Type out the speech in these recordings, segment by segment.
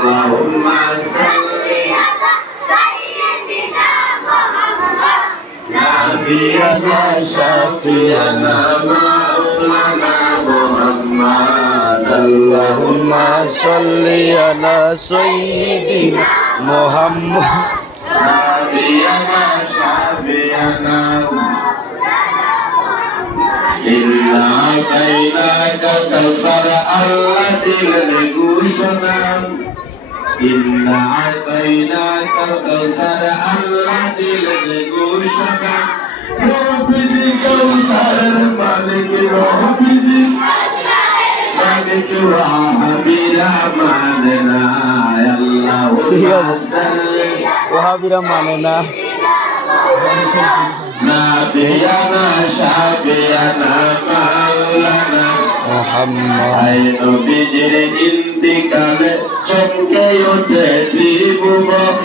اللهم صل نبينا شفينا مولانا محمد اللهم صل على سيدنا محمد نبينا شفينا إنا أعطيناك كوثر الذي لنقوشنا إنا أعطيناك الكوثر الذي لنقوشنا ربي كوثر مالك ربي مالك وهبي رحمننا يا الله صل ওহাবিরা মানে না نبينا شفينا مولانا মোহাম্মদ। নবীজির ইন্তিকালে চমকে ওঠে ত্রিভুবন।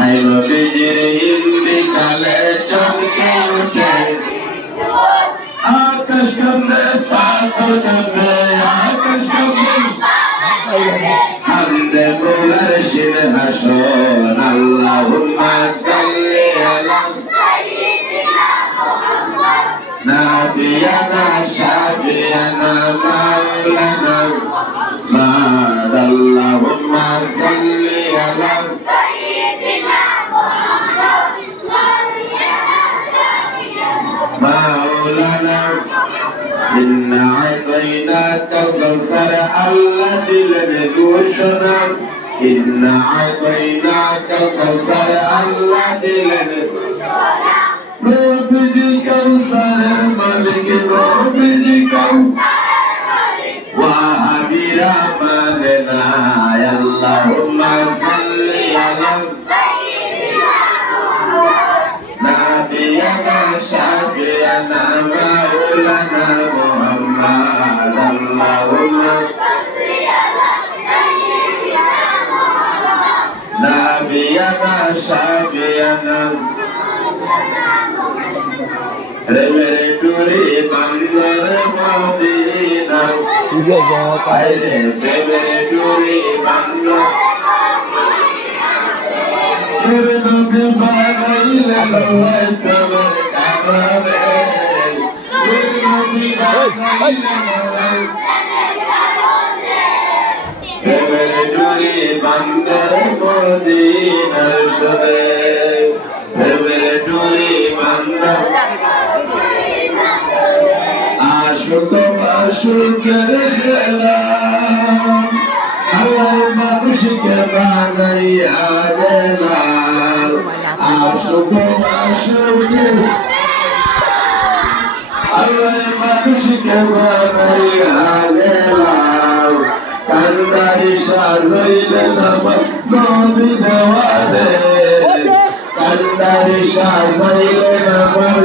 আই নবীজির ইন্তিকালে চমকে ওঠে। আকাশ কান্দে পাথর কান্দে আকাশ কান্দে কান্দে মোলার শির شفينا مولانا بعد اللهم صل على مولانا إنا أعطيناك الكوثر الذي لنجوشنا إنا أعطيناك الكوثر الذي لنجوشنا نبجي كوثر ملك نبجي كوثر وهبي رحمننا يا اللهم صل على نبينا شفينا مولانا محمد اللهم نبينا شفينا প্রেমের ডুরি বান্দর মদিনা আইরে প্রেমের ডুরি নূর নবী বানাইলেন কারণে নূর নবী বানাইলেন প্রেমের ডুরি বান্দর মদিনার সরে আশুকের খেলা আল্লাহ মানুষকে বানাইয়া গেলাম আশুক আশুকের আল্লাহ মানুষকে বানাইয়া গেলাম কান্দারি সাজাইলেন আমার নবী দেওয়ানে কান্দারি সাজাইলেন আমার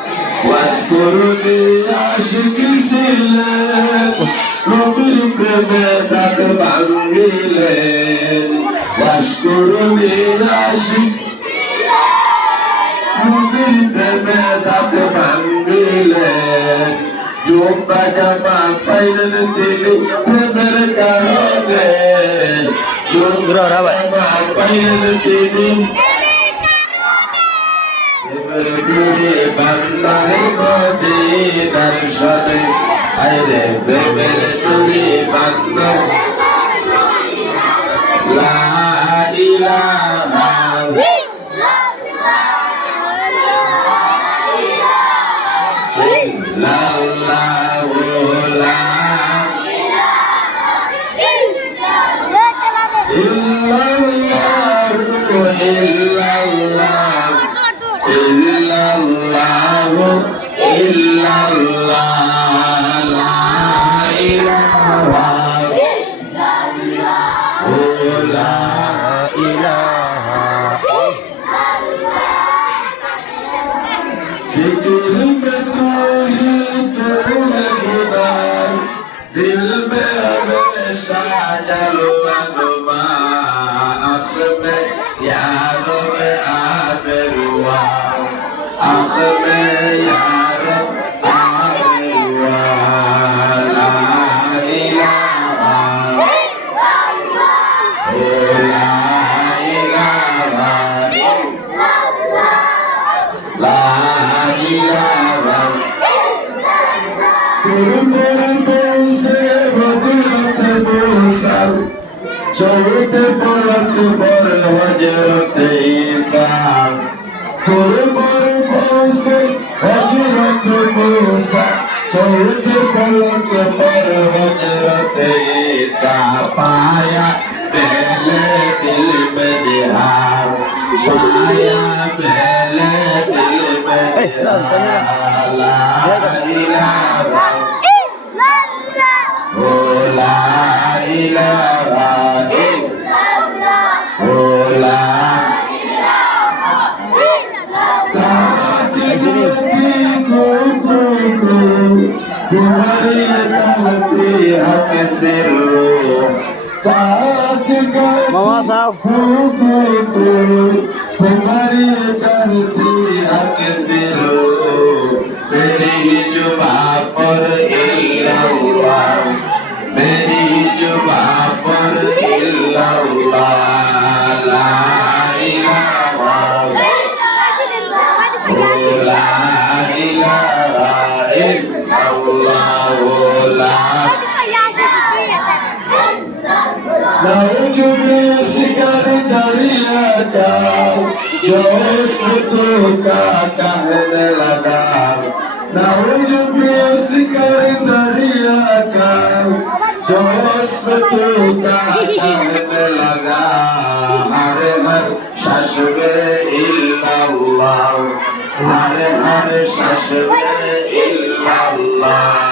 ওয়াসকুরুনি আশিক ছিলেন। নবীর প্রেমে দাঁত ভাঙ্গিলেন। ওয়াসকুরুনি আশিক। নবীর প্রেমে দাঁত ভাঙ্গিলেন। জুম্বা জামা পাইলেন তিনি প্রেমের কারণে। জুম্বা জামা পাইলেন তিনি প্রেমের বান্দারে মদিনার সনে আরে প্রেমের ডুরি বান্দা हमेशा जलवा नुमा आँख में यारों में आबरुआ आँख में চৌতে পরত বর হজরত ঈসা তোর বর বসে হজরত মুসা চৌতে পরত বর হজরত ঈসা পায়া पहले दिल में दिहार पाया पहले दिल में दिहार ला মামা সাহেব। তোমারি করতি আকসির মেরে জবাব ইল্লাল্লাহ Laucu bir sigara daria dao Jo eskutu kaka ene lagao Laucu bir sigara daria dao Jo eskutu kaka ene lagao Hare har shashve illallah Hare har shashve illallah